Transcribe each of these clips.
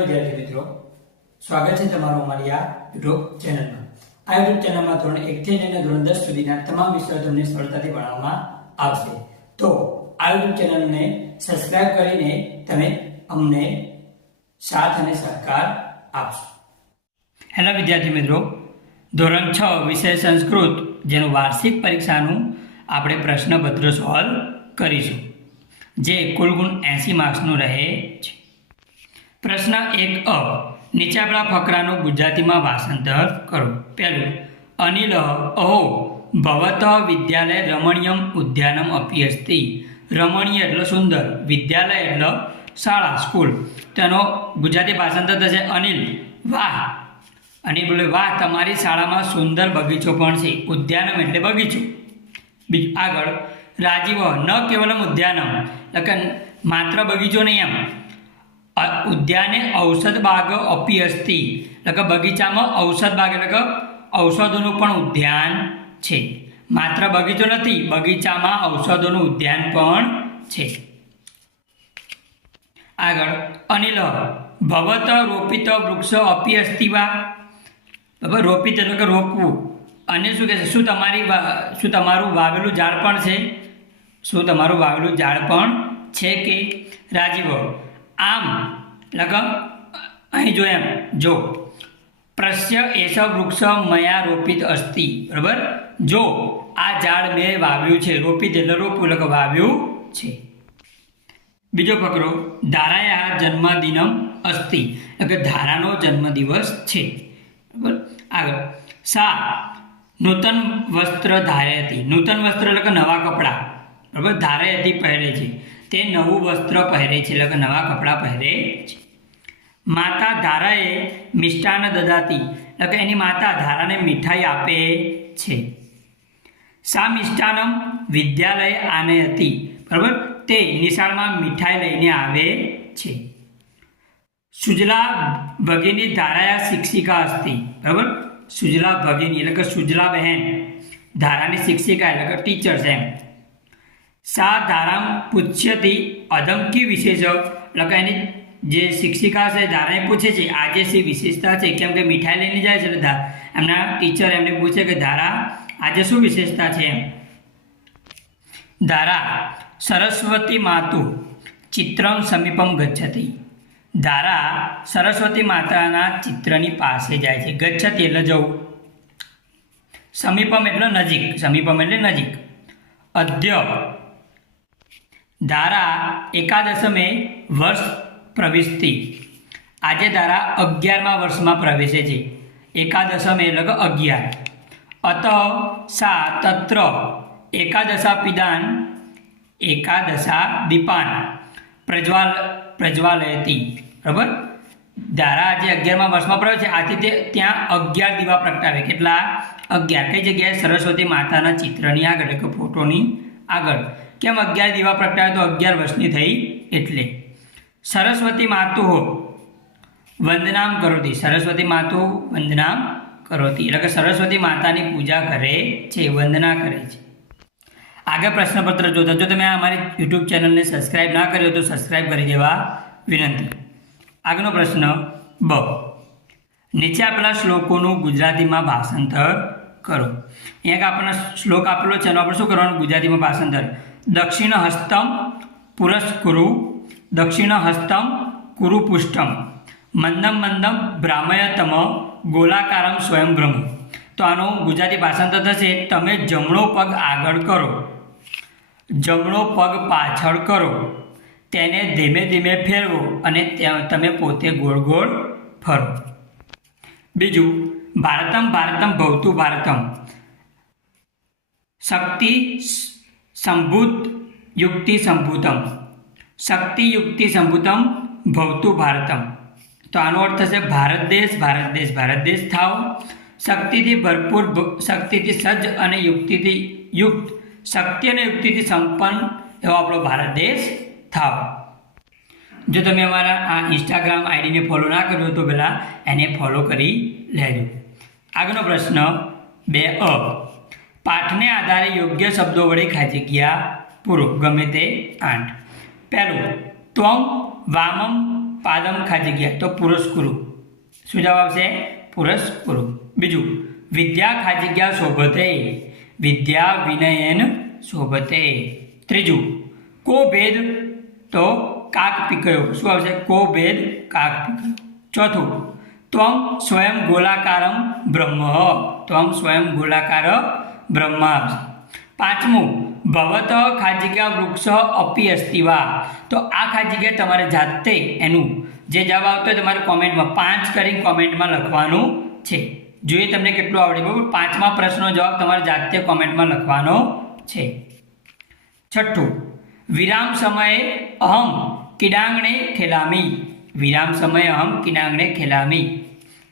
વિદ્યાર્થી મિત્રો. સ્વાગત છે તમારું અમારી આ યુટ્યુબ ચેનલમાં. આ યુટ્યુબ ચેનલમાં ધોરણ એકથી લઈને ધોરણ દસ સુધીના તમામ વિષયો તમને સરળતાથી ભણાવવામાં આવશે. તો આ યુટ્યુબ ચેનલને સબસ્ક્રાઇબ કરીને તમે અમને સાથ અને સહકાર આપશો. હેલો વિદ્યાર્થી મિત્રો. ધોરણ છ વિષય સંસ્કૃત, જેનું વાર્ષિક પરીક્ષાનું આપણે પ્રશ્નપત્ર સોલ્વ કરીશું. જે કુલ ગુણ એંસી માર્ક્સનું રહે છે. પ્રશ્ન એક અ. નીચે આપણા ફકરાનું ગુજરાતીમાં ભાષાંતર કરો. પહેલું, અનિલ અહો ભવત વિદ્યાલય રમણીયમ ઉદ્યાનમ અપી અસ્તિ રમણીય એટલે સુંદર. વિદ્યાલય એટલે શાળા, સ્કૂલ. તેનો ગુજરાતી ભાષાંતર થશે અનિલ. વાહ. અનિલ બોલે, વાહ, તમારી શાળામાં સુંદર બગીચો પણ છે. ઉદ્યાનમ એટલે બગીચો. આગળ, રાજીવ ન કેવલમ ઉદ્યાનમ. એટલે માત્ર બગીચો નહીં એમ. ઉદ્યાને ઔષધ બાગ અપી અસ્તિ એટલે કે બગીચામાં ઔષધ બાગ એટલે કે ઔષધોનું પણ ઉદ્યાન છે. માત્ર બગીચો નથી, બગીચામાં ઔષધોનું ઉદ્યાન પણ છે. આગળ, અનિલ, ભવત રોપિત વૃક્ષ અપી અસ્તિ વા રોપિત એટલે કે રોપવું. અને શું કહે છે શું તમારી શું તમારું વાવેલું ઝાડ પણ છે? શું તમારું વાવેલું ઝાડ પણ છે કે? રાજીવ આમ કે અહીં જો એમ, જો. પ્રશ્ય એસ વૃક્ષ મયા રોપિત અસ્તિ, બરાબર? જો, આ ઝાડ મેં વાવ્યું છે, રોપિત એટલે રોપવું લગ વાવ્યું છે. બીજો પકડો ધારાયા જન્મદિનમ અસ્તિ, એટલે કે ધારાનો જન્મદિવસ છે. બરાબર? આગળ. સા, નૂતન વસ્ત્ર ધારે હતી. નૂતન વસ્ત્ર એટલે કે નવા કપડાં. બરાબર? ધારે હતી પહેરે છે. તે નવું વસ્ત્ર પહેરે છે એટલે કે નવા કપડાં પહેરે છે. માતા ધારાએ મિષ્ટાન દદાતી એટલે કે એની માતા ધારાને મીઠાઈ આપે છે. સા મિષ્ટાનમ? વિદ્યાલય આને હતી, બરાબર? તે નિશાળમાં મીઠાઈ લઈને આવે છે. સુજલા ભગીની ધારાયા શિક્ષિકા હતી બરાબર? સુજલા ભગીની એટલે કે સુજલા બહેન, ધારાની શિક્ષિકા એટલે કે ટીચર છે એમ. સા ધારામ પૂછ્યથી અધમકી વિશેષ એટલે કે એની જે શિક્ષિકા છે ધારાને પૂછે છે, આજે શી વિશેષતા છે? કેમ કે મીઠાઈ લઈને જાય છે એટલે એમના ટીચર એમને પૂછે કે ધારા આજે શું વિશેષતા છે? એમ. ધારા સરસ્વતી માતુ ચિત્રમ સમીપમ ગચ્છતી. ધારા સરસ્વતી માતાના ચિત્રની પાસે જાય છે. ગચ્છતી એટલે જવું. સમીપમ એટલે નજીક, સમીપમ એટલે નજીક. અદ્ય ધારા એકાદશમે વર્ષ પ્રવેશતી આજે ધારા અગિયારમા વર્ષમાં પ્રવેશે છે. એકાદશમે કે અગિયાર. અત સા તત્ર. એકાદશા પિદાન. એકાદશા દીપાન. પ્રજ્વાલ, પ્રજ્વાલયતી. બરાબર? ધારા આજે અગિયારમા વર્ષમાં પ્રવેશ છે. આથી તે ત્યાં અગિયાર દીવા પ્રગટાવે. કેટલા? અગિયાર. કઈ જગ્યાએ? સરસ્વતી માતાના ચિત્રની આગળ કે ફોટોની આગળ. કેમ અગિયાર દીવા પ્રગટાવે તો અગિયાર વર્ષની થઈ એટલે. સરસ્વતી માતુ હો. વંદનામ કરોતી. સરસ્વતી માતુ વંદનામ કરોતી. એટલે કે સરસ્વતી માતાની પૂજા કરે છે, વંદના કરે છે. આગળ પ્રશ્નપત્ર જોતા. જો તમે અમારી યુટ્યુબ ચેનલને સબસ્ક્રાઇબ ના કર્યો તો સબસ્ક્રાઇબ કરી દેવા વિનંતી. આગળનો પ્રશ્ન બ. નીચે આપેલા શ્લોકોનું ગુજરાતીમાં ભાષાંતર કરો. એક આપણને શ્લોક આપેલો છે, એનો આપણે શું કરવાનું? ગુજરાતીમાં ભાષાંતર. દક્ષિણ હસ્તમ પુરસ્કુરુ દક્ષિણ હસ્તમ કુરુપુષ્ટમ મંદમ મંદમ ભ્રામયતમ ગોલાકારમ સ્વયંભ્રમ તો આનું ગુજરાતી ભાષાંતર થશે, તમે જમણો પગ આગળ કરો. જમણો પગ પાછળ કરો. તેને ધીમે ધીમે ફેરવો અને તમે પોતે ગોળ ગોળ ફરો. બીજું, ભારતમ ભારતમ ભવતું ભારતમ. શક્તિ સંભૂત યુક્તિ સંભૂતમ શક્તિ યુક્તિ સંભૂતમ ભવતું ભારતમ તો આનો અર્થ થશે ભારત દેશ ભારત દેશ ભારત દેશ થાવ શક્તિથી ભરપૂર શક્તિથી સજ્જ અને યુક્તિથી યુક્ત શક્તિ અને યુક્તિથી સંપન્ન એવો આપણો ભારત દેશ થાવ જો તમે અમારા આ ઇન્સ્ટાગ્રામ આઈડીને ફોલો ના કર્યો તો પહેલાં એને ફોલો કરી લેજો આગળનો પ્રશ્ન બે અ પાઠને આધારે યોગ્ય શબ્દો વડે જગ્યા પૂરો. ગમે તે આઠ. પહેલું, ત્વમ, વામમ, પાદમ ખાજી ગયા તો પુરસ્કુરુ. શું જવાબ આવશે? પુરસ્કુરુ. બીજું, વિદ્યા ખાજી ગયા શોભતે. વિદ્યા વિનયન શોભતે. ત્રીજું, કો ભેદ તો કાક પીકયો. શું આવશે? કો ભેદ કાક પીકયો. ચોથું, ત્વમ સ્વયં ગોલાકારમ બ્રહ્મ. ત્વમ સ્વયં ગોલાકાર બ્રહ્મ પાંચમું, ભવત ખાજિકા વૃક્ષ અપી અસ્તિવા તો આ ખાજિકા તમારે જાતે એનું જે જવાબ આવતો હોય તમારે કોમેન્ટમાં પાંચ કરીને કોમેન્ટમાં લખવાનું છે. જોઈએ તમને કેટલું આવડે, બરાબર? પાંચમા પ્રશ્નનો જવાબ તમારે જાતે કોમેન્ટમાં લખવાનો છે. છઠ્ઠું, વિરામ સમયે અહમ કિડાંગણે ખેલામી. વિરામ સમયે અહમ કિડાંગણે ખેલામી.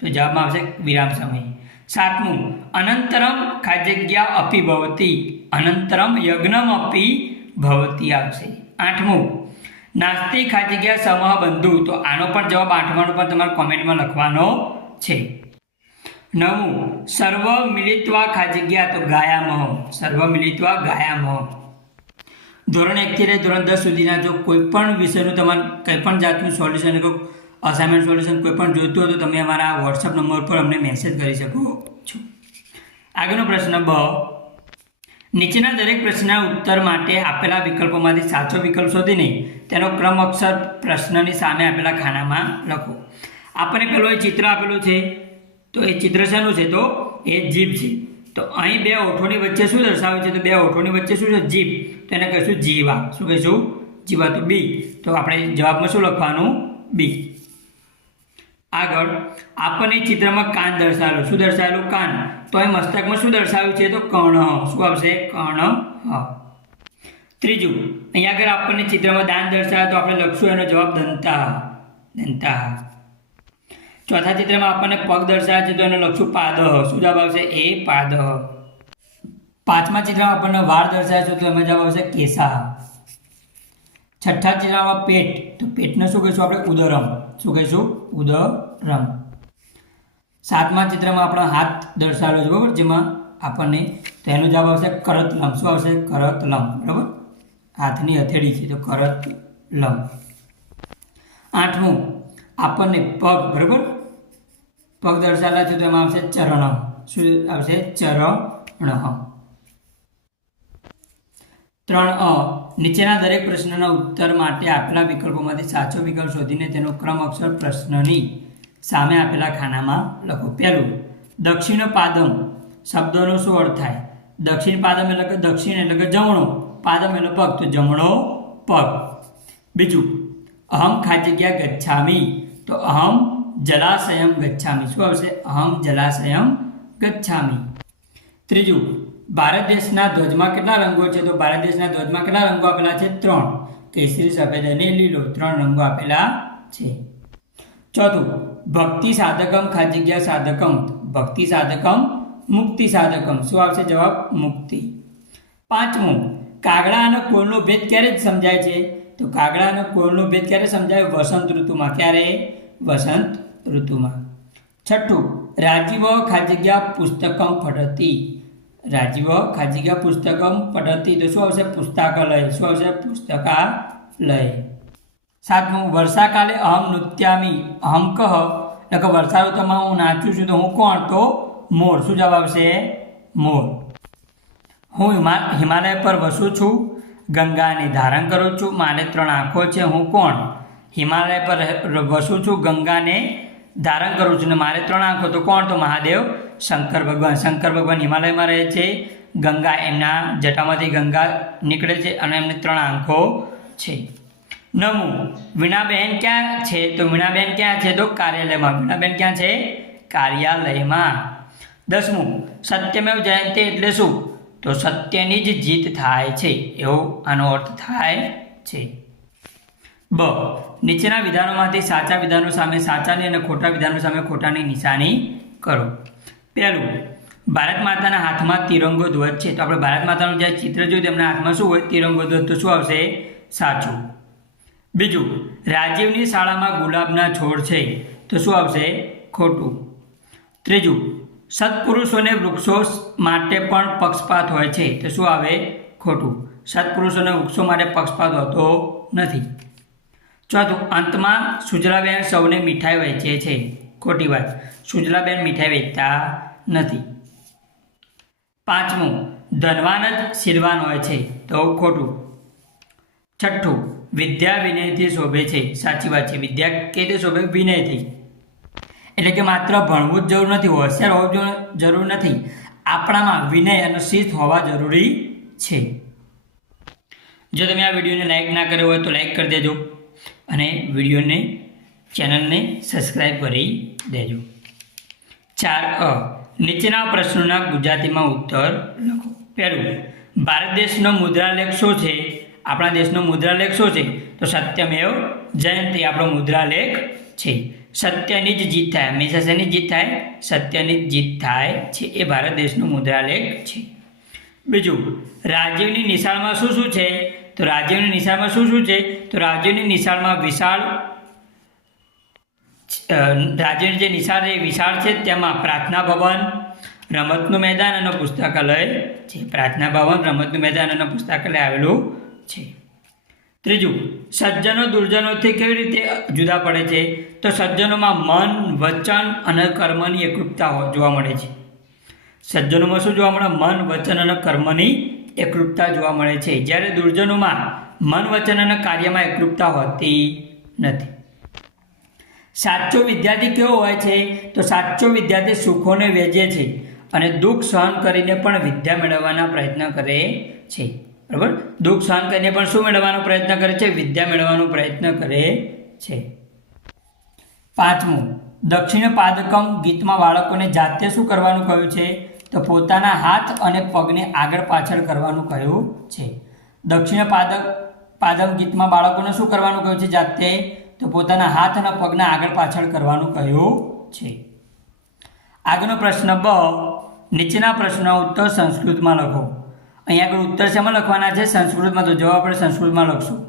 તો જવાબમાં આવશે વિરામ સમય. સાતમું, અનંતરમ ખાજગ્યા અપી અનંતરમ યજ્ઞમ અપી ભવતી આવશે. આઠમું નાસ્તી ખાજગ્યા સમહ બંધુ. તો આનો પણ જવાબ આઠમાનો પણ તમારે કોમેન્ટમાં લખવાનો છે. નવમું, સર્વ મિલિત્વા ખાજગ્યા તો ગાયામહ. સર્વ મિલિત્વા ગાયામહ. ધોરણ એકથી લઈ ધોરણ દસ સુધીના જો કોઈ પણ વિષયનું તમારે કંઈ પણ જાતનું સોલ્યુશન અસાઇનમેન્ટ સોલ્યુશન કોઈ પણ જોઈતું હોય તો તમે અમારા વોટ્સઅપ નંબર પર અમને મેસેજ કરી શકો છો. આગળનો પ્રશ્ન બ. નીચેના દરેક પ્રશ્નના ઉત્તર માટે આપેલા વિકલ્પોમાંથી સાચો વિકલ્પ શોધીને તેનો ક્રમ અક્ષર પ્રશ્નની સામે આપેલા ખાનામાં લખો. આપણને પેલું એ ચિત્ર આપેલું છે, તો એ ચિત્ર શેનું છે? તો એ જીભ છે. તો અહીં બે ઓઠોની વચ્ચે શું દર્શાવે છે? તો બે ઓઠોની વચ્ચે શું છે? જીભ. તો એને કહીશું જીવા. શું કહીશું? જીવા તો બી. તો આપણે જવાબમાં શું લખવાનું? બી. આગળ આપણને ચિત્રમાં કાન દર્શાવેલું. શું દર્શાવેલું? કાન. તો એ મસ્તકમાં શું દર્શાવ્યું છે? તો કર્ણ. શું આવશે? કર્ણ. ત્રીજું. અહીંયા આગળ આપણને ચિત્રમાં દાન દર્શાવે તો આપણે લખશું એનો જવાબ દંતા દંતા ચોથા ચિત્રમાં આપણને પગ દર્શાવે છે તો એને લખશું પાદ. શું જવાબ આવશે? એ પાદ. પાંચમા ચિત્રમાં આપણને વાળ દર્શાવે છે તો એમાં જવાબ આવશે કેસા. છઠ્ઠા ચિત્રમાં પેટ. તો પેટને શું કહીશું આપણે? ઉદરમ. શું કહીશું? ઉદરમ. સાતમા ચિત્રમાં આપણો હાથ દર્શાવેલો છે, બરાબર? જેમાં આપણને તો એનો જવાબ આવશે કરતલમ. શું આવશે? કરતલમ, બરાબર? હાથની હથેળી છે, તો કરતલમ. આઠમું, આપણને પગ, બરાબર? પગ દર્શાવેલા છે, તો એમાં આવશે ચરણ શું આવશે? ચરણ ત્રણ અ. નીચેના દરેક પ્રશ્નના ઉત્તર માટે આપેલા વિકલ્પોમાંથી સાચો વિકલ્પ શોધીને તેનો ક્રમ અક્ષર પ્રશ્નની સામે આપેલા ખાનામાં લખો. પહેલું, દક્ષિણ પાદમ શબ્દોનો શું અર્થ થાય? દક્ષિણ પાદમ એટલે કે દક્ષિણ એટલે કે જમણો. પાદમ એટલે પગ તો જમણો પગ. બીજું, અહમ ખાજગ્યા ગચ્છામી. તો અહમ જલાશયમ ગચ્છામી. શું આવશે? અહમ જલાશયમ ગચ્છામી. ત્રીજું ભારત દેશના ધ્વજમાં કેટલા રંગો છે? તો ભારત દેશના ધ્વજમાં કેટલા રંગો આપેલા છે? ત્રણ. કેસરી, સફેદ અને લીલો. ત્રણ રંગો આપેલા છે. ચોથું, ભક્તિ સાધકમ ખાજગ્યા સાધકમ. ભક્તિ સાધકમ, મુક્તિ સાધકમ. શું આવશે જવાબ? મુક્તિ. પાંચમું, કાગડા અને કોળનો ભેદ ક્યારે સમજાય છે? તો કાગડા અને કોળનો ભેદ ક્યારે સમજાય? વસંત ઋતુમાં. ક્યારે? વસંત ઋતુમાં. છઠ્ઠું, રાજીવ ખાજગ્યા પુસ્તકમ પઠતી રાજીવ, ખાજીગા પુસ્તકમ પઠતી તો શું આવશે? પુસ્તકાલય. શું આવશે? પુસ્તકાલય. સાતમું વર્ષાકાલે અહમ નૃત્યામી. અહમ કહ. એટલે કે વર્ષા ઋતુમાં હું નાચું છું તો હું કોણ? તો મોર. શું જવાબ આવશે? મોર. હું હિમા, હિમાલય પર વસું છું. ગંગાને ધારણ કરું છું. મારે ત્રણ આંખો છે. હું કોણ? હિમાલય પર વસું છું. ગંગાને ધારણ કરું છું ને મારે ત્રણ આંખો. તો કોણ? તો મહાદેવ. શંકર ભગવાન. શંકર ભગવાન હિમાલયમાં રહે છે. ગંગા એમના જટામાંથી ગંગા નીકળે છે અને એમને ત્રણ આંખો છે. નવમું વીણાબેન ક્યાં છે? તો વીણાબેન ક્યાં છે? તો કાર્યાલયમાં. વીણાબેન ક્યાં છે? કાર્યાલયમાં. દસમું. સત્યમેવ જયંતી એટલે શું? તો સત્યની જ જીત થાય છે. એવો આનો અર્થ થાય છે. બ. નીચેના વિધાનોમાંથી સાચા વિધાનો સામે સાચાની અને ખોટા વિધાનો સામે ખોટાની નિશાની કરો. પહેલું, ભારત માતાના હાથમાં તિરંગો ધ્વજ છે. તો આપણે ભારત માતાનું જે ચિત્ર જોયું તેમના હાથમાં શું હોય? તિરંગો ધ્વજ. તો શું આવશે? સાચું. બીજું, રાજીવની શાળામાં ગુલાબના છોડ છે. તો શું આવશે? ખોટું. ત્રીજું, સત્પુરુષોને વૃક્ષો માટે પણ પક્ષપાત હોય છે. તો શું આવે? ખોટું. સત્પુરુષોને વૃક્ષો માટે પક્ષપાત હોતો નથી. ચોથું, અંતમાં સુજલાબેન સૌને મીઠાઈ વહેંચે છે. ખોટી વાત. સુજલાબેન મીઠાઈ વેચતા નથી. પાંચમું, ધનવાન જ શીલવાન હોય છે. તો ખોટું. છઠ્ઠું, વિદ્યા વિનયથી શોભે છે. સાચી વાત છે. વિદ્યા કે તે શોભે વિનયથી. એટલે કે માત્ર ભણવું જ જરૂર નથી, હોશિયાર હોવું જરૂર નથી. આપણામાં વિનય અને શિસ્ત હોવા જરૂરી છે. જો તમે આ વિડીયોને લાઈક ના કર્યો હોય તો લાઈક કરી દેજો અને વિડીયોને ચેનલને સબસ્ક્રાઈબ કરી દેજો. ચાર અ. નીચેના પ્રશ્નોના ગુજરાતીમાં ઉત્તર લખો. પહેલું, ભારત દેશનો મુદ્રાલેખ શું છે? આપણા દેશનો મુદ્રાલેખ શું છે? તો સત્યમેવ જયંતિ આપણો મુદ્રાલેખ છે. સત્યની જ જીત થાય, હંમેશા શેની જીત થાય? સત્યની જ જીત થાય છે, એ ભારત દેશનો મુદ્રાલેખ છે. બીજું રાજીવની નિશાળમાં શું શું છે? તો રાજીવની નિશાળમાં શું શું છે? તો રાજીવની નિશાળમાં વિશાળ રાજીવની જે નિશાળ એ વિશાળ છે, તેમાં પ્રાર્થના ભવન, રમતનું મેદાન અને પુસ્તકાલય છે. પ્રાર્થના ભવન, રમતનું મેદાન અને પુસ્તકાલય આવેલું છે. ત્રીજું, સજ્જનો દુર્જનોથી કેવી રીતે જુદા પડે છે? તો સજ્જનોમાં મન, વચન અને કર્મની એકરૂપતા જોવા મળે છે. સજ્જનોમાં શું જોવા મળે? મન, વચન અને કર્મની એકરૂપતા જોવા મળે છે. જ્યારે દુર્જનોમાં મન, વચન અને કાર્યમાં એકરૂપતા હોતી નથી. સાચો વિદ્યાર્થી કેવો હોય છે? તો સાચો વિદ્યાર્થી સુખોને વેચે છે અને દુઃખ સહન કરીને પણ વિદ્યા મેળવવાના પ્રયત્ન કરે છે. બરાબર? દુઃખ સહન કરીને પણ શું મેળવવાનો પ્રયત્ન કરે છે? વિદ્યા મેળવવાનો પ્રયત્ન કરે છે. પાંચમું, દક્ષિણ પાદકમ ગીતમાં બાળકોને જાતે શું કરવાનું કહ્યું છે? તો પોતાના હાથ અને પગને આગળ પાછળ કરવાનું કહ્યું છે. દક્ષિણ પાદક પાદક ગીતમાં બાળકોને શું કરવાનું કહ્યું છે? જાતે તો પોતાના હાથ અને પગના આગળ પાછળ કરવાનું કહ્યું છે. આગળનો પ્રશ્ન બ, નીચેના પ્રશ્નનો ઉત્તર સંસ્કૃતમાં લખો. અહીંયા આગળ ઉત્તર શેમાં લખવાના છે? સંસ્કૃતમાં તો જવાબ આપણે સંસ્કૃતમાં લખશું.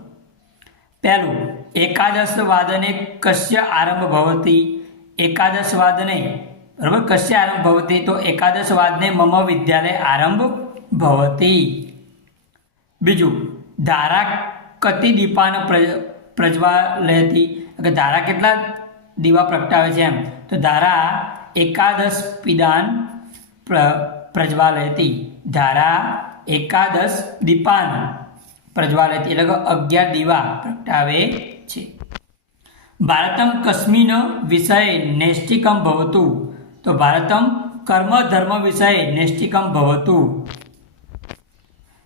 પહેલું એકાદશ વાદને કશ્ય આરંભ ભવતી? એકાદશ વાદને બરાબર? કશ્ય આરંભ ભવતી? તો એકાદશ વાદને મમ વિદ્યાલય આરંભ ભવતી. બીજું, ધારા કતિ દીપાન પ્રજ પ્રજ્વાલયતી કે ધારા કેટલા દીવા પ્રગટાવે છે એમ? તો ધારા એકાદશ પિદાન પ્ર પ્રજ્વાલયતી ધારા એકાદશ દીપાન પ્રજ્વાલયતી એટલે કે અગિયાર દીવા પ્રગટાવે છે. ભારતમ કસ્મિન વિષય નૈષ્ટિકમ ભવતું. તો ભારતમ કર્મ ધર્મ વિષય નૈષ્ટિકમ ભવતું.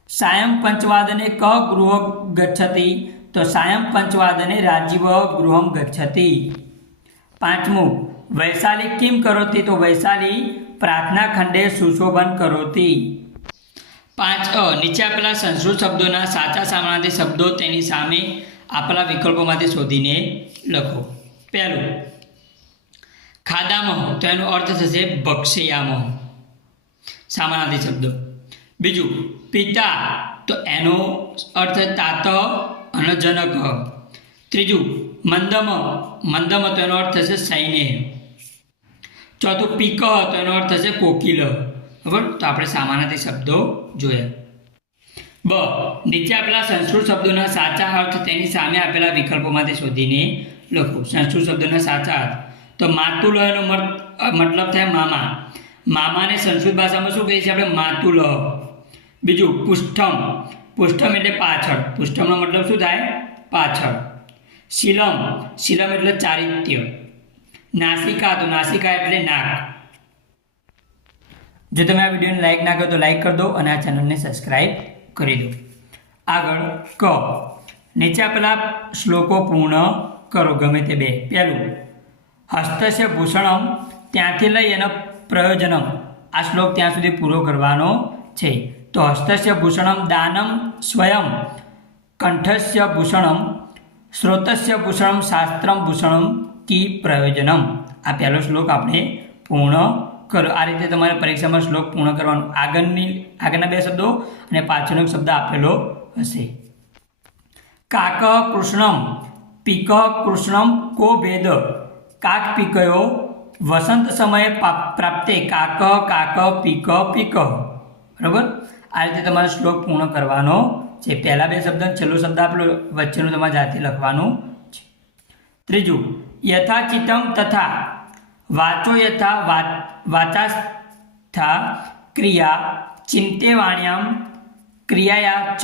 સાયમ પંચવાદને ક ગૃહ ગચ્છતિ. તો સાયમ પંચવાદને રાજીવ ગૃહમ ગચ્છતિ. પાંચમું, વૈશાલી કિમ કરોતી? તો વૈશાલી પ્રાર્થના ખંડે સુશોભન કરોતી. પાંચ, અ, નીચે આપેલા સંસ્કૃત શબ્દોના સાચા સામાનાથી શબ્દો તેની સામે આપેલા વિકલ્પોમાંથી શોધીને લખો. પહેલું, ખાદામહ, તો એનો અર્થ થશે ભક્ષયામહ. સામાનાથી શબ્દો. બીજું, પિતા, તો એનો અર્થ તાત અને જનક. ત્રીજું, મંદમ. મંદમ તેનો અર્થ થશે સૈન્ય. ચોથું પીક તેનો અર્થ થશે કોકિલ. બરાબર તો આપણે સામાનાથી શબ્દો જોયા. બ, નીચે આપેલા સંસ્કૃત શબ્દોના સાચા અર્થ તેની સામે આપેલા વિકલ્પોમાંથી શોધીને લખો. સંસ્કૃત શબ્દોના સાચા અર્થ. તો માતુલહનો મત- મતલબ થાય મામા. મામાને સંસ્કૃત ભાષામાં શું કહીએ છીએ આપણે માતુલ. બીજું, પુષ્ઠમ. પુષ્ઠમ એટલે પાછળ. પુષ્ઠમનો મતલબ શું થાય? પાછળ. શિલમ. શિલમ એટલે ચારિત્ય નાસિકા તો નાસિકા એટલે નાક. જો તમે આ વિડીયોને લાઈક ના કરો તો લાઈક કરી દો અને આ ચેનલને સબસ્ક્રાઈબ કરી દો. આગળ ક. નીચે આપેલા શ્લોકો પૂર્ણ કરો, ગમે તે બે. પહેલું, હસ્તસ્ય ભૂષણમ. ત્યાંથી લઈ એનો પ્રયોજનમ. આ શ્લોક ત્યાં સુધી પૂરો કરવાનો છે. તો હસ્તસ્ય ભૂષણમ દાનમ સ્વયં, કંઠસ્ય ભૂષણમ, સ્રોતસ્ય ભૂષણમ, શાસ્ત્રમ ભૂષણમ કી પ્રયોજનમ. આ પહેલો શ્લોક આપણે પૂર્ણ કરો, આ રીતે તમારે પરીક્ષામાં શ્લોક પૂર્ણ કરવાનો. આગળની, આગળના બે શબ્દો અને પાછળનો શબ્દ આપેલો હશે. કાક કૃષ્ણમ, પીક કૃષ્ણમ કો ભેદ? કાક પીકયો, વસંત સમયે પ્રાપ્તે. કાક કાક, પીક પીક. બરાબર? આ રીતે તમારો શ્લોક પૂર્ણ કરવાનો છે. પહેલા બે શબ્દ, છેલ્લો શબ્દ આપેલો, વચ્ચેનું તમારે જાતે લખવાનું છે. ત્રીજું, યથાચિતમ તથા વાચો યથા વાચાસ્થા ક્રિયા ચિંતેવાણ્યામ ક્રિયાયા ચ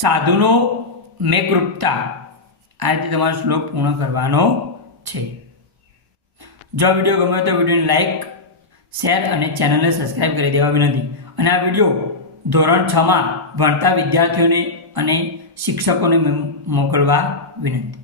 સાધુનો મેં કૃપતા. આ રીતે તમારો શ્લોક પૂર્ણ કરવાનો છે. જો વીડિયો ગમ્યો તો વિડીયોને લાઈક, શેર અને ચેનલને સબસ્ક્રાઈબ કરી દેવા વિનંતી. અને આ વીડિયો ધોરણ છમાં ભણતા વિદ્યાર્થીઓને અને શિક્ષકોને મોકલવા વિનંતી.